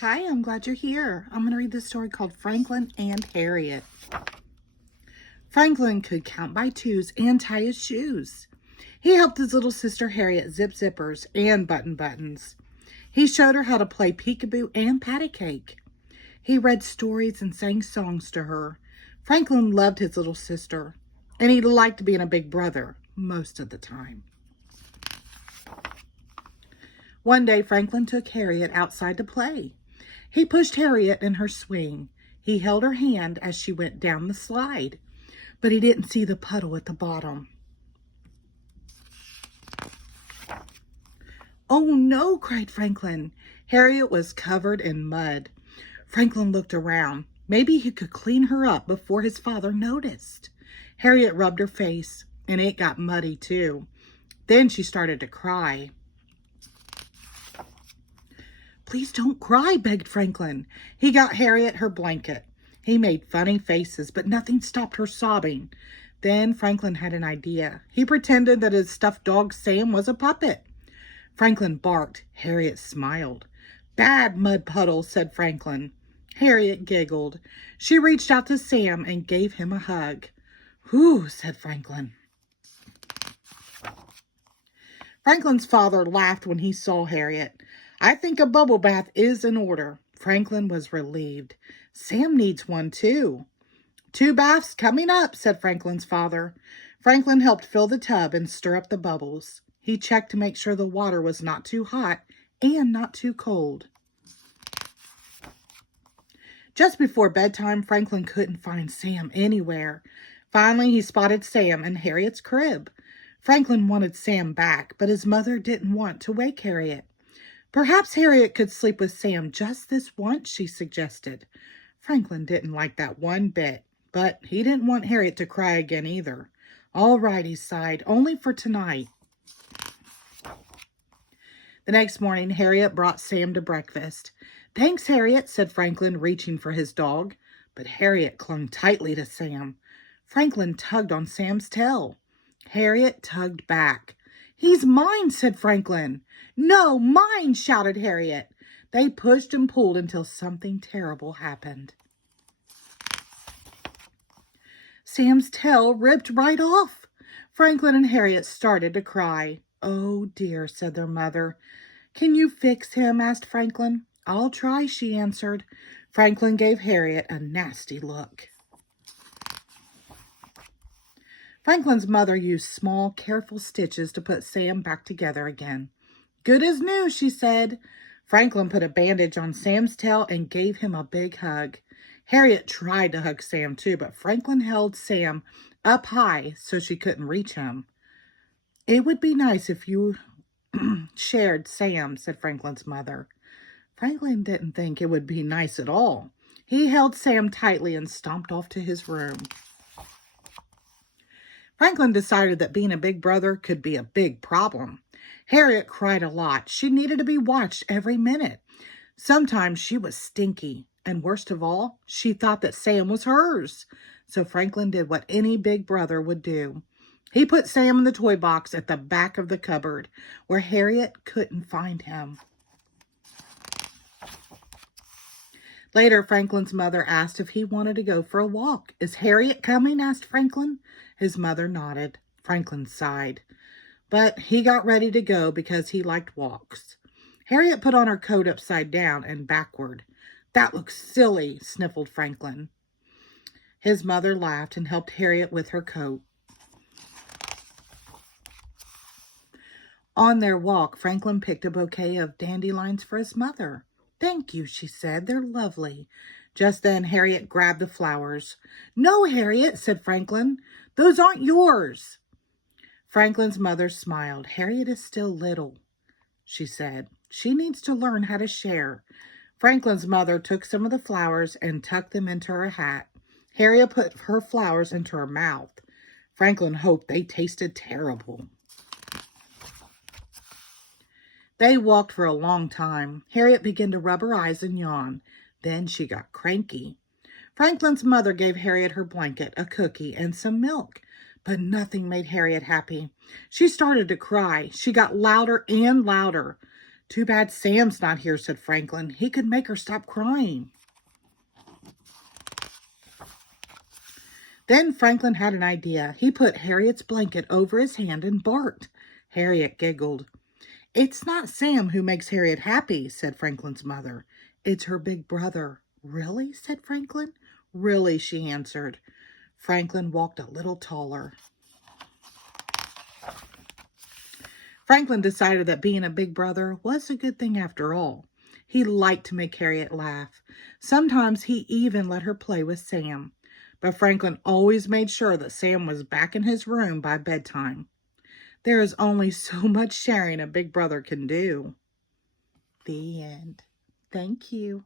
Hi, I'm glad you're here. I'm going to read this story called Franklin and Harriet. Franklin could count by twos and tie his shoes. He helped his little sister Harriet zip zippers and button buttons. He showed her how to play peekaboo and patty cake. He read stories and sang songs to her. Franklin loved his little sister, and he liked being a big brother most of the time. One day, Franklin took Harriet outside to play. He pushed Harriet in her swing. He held her hand as she went down the slide, but he didn't see the puddle at the bottom. "Oh no," cried Franklin. Harriet was covered in mud. Franklin looked around. Maybe he could clean her up before his father noticed. Harriet rubbed her face, and it got muddy too. Then she started to cry. "Please don't cry," begged Franklin. He got Harriet her blanket. He made funny faces, but nothing stopped her sobbing. Then Franklin had an idea. He pretended that his stuffed dog Sam was a puppet. Franklin barked. Harriet smiled. "Bad mud puddle," said Franklin. Harriet giggled. She reached out to Sam and gave him a hug. "Whew," said Franklin. Franklin's father laughed when he saw Harriet. "I think a bubble bath is in order." Franklin was relieved. "Sam needs one too." "2 baths coming up," said Franklin's father. Franklin helped fill the tub and stir up the bubbles. He checked to make sure the water was not too hot and not too cold. Just before bedtime, Franklin couldn't find Sam anywhere. Finally, he spotted Sam in Harriet's crib. Franklin wanted Sam back, but his mother didn't want to wake Harriet. "Perhaps Harriet could sleep with Sam just this once," she suggested. Franklin didn't like that one bit, but he didn't want Harriet to cry again either. "All right," he sighed, "only for tonight." The next morning, Harriet brought Sam to breakfast. "Thanks, Harriet," said Franklin, reaching for his dog. But Harriet clung tightly to Sam. Franklin tugged on Sam's tail. Harriet tugged back. "He's mine," said Franklin. "No, mine," shouted Harriet. They pushed and pulled until something terrible happened. Sam's tail ripped right off. Franklin and Harriet started to cry. "Oh dear," said their mother. "Can you fix him?" asked Franklin. "I'll try," she answered. Franklin gave Harriet a nasty look. Franklin's mother used small, careful stitches to put Sam back together again. "Good as new," she said. Franklin put a bandage on Sam's tail and gave him a big hug. Harriet tried to hug Sam too, but Franklin held Sam up high so she couldn't reach him. "It would be nice if you shared Sam," said Franklin's mother. Franklin didn't think it would be nice at all. He held Sam tightly and stomped off to his room. Franklin decided that being a big brother could be a big problem. Harriet cried a lot. She needed to be watched every minute. Sometimes she was stinky, and worst of all, she thought that Sam was hers. So Franklin did what any big brother would do. He put Sam in the toy box at the back of the cupboard, where Harriet couldn't find him. Later, Franklin's mother asked if he wanted to go for a walk. "Is Harriet coming?" asked Franklin. His mother nodded. Franklin sighed. But he got ready to go because he liked walks. Harriet put on her coat upside down and backward. "That looks silly," sniffled Franklin. His mother laughed and helped Harriet with her coat. On their walk, Franklin picked a bouquet of dandelions for his mother. "Thank you," she said. "They're lovely." Just then, Harriet grabbed the flowers. "No, Harriet," said Franklin. "Those aren't yours." Franklin's mother smiled. "Harriet is still little," she said. "She needs to learn how to share." Franklin's mother took some of the flowers and tucked them into her hat. Harriet put her flowers into her mouth. Franklin hoped they tasted terrible. They walked for a long time. Harriet began to rub her eyes and yawn. Then she got cranky. Franklin's mother gave Harriet her blanket, a cookie, and some milk. But nothing made Harriet happy. She started to cry. She got louder and louder. Too bad Sam's not here, said Franklin. He could make her stop crying. Then Franklin had an idea. He put Harriet's blanket over his hand and barked. Harriet giggled. It's not Sam who makes Harriet happy, said Franklin's mother. It's her big brother. Really? Said Franklin. Really, she answered. Franklin walked a little taller. Franklin decided that being a big brother was a good thing after all. He liked to make Harriet laugh. Sometimes he even let her play with Sam. But Franklin always made sure that Sam was back in his room by bedtime. There is only so much sharing a big brother can do. The end. Thank you.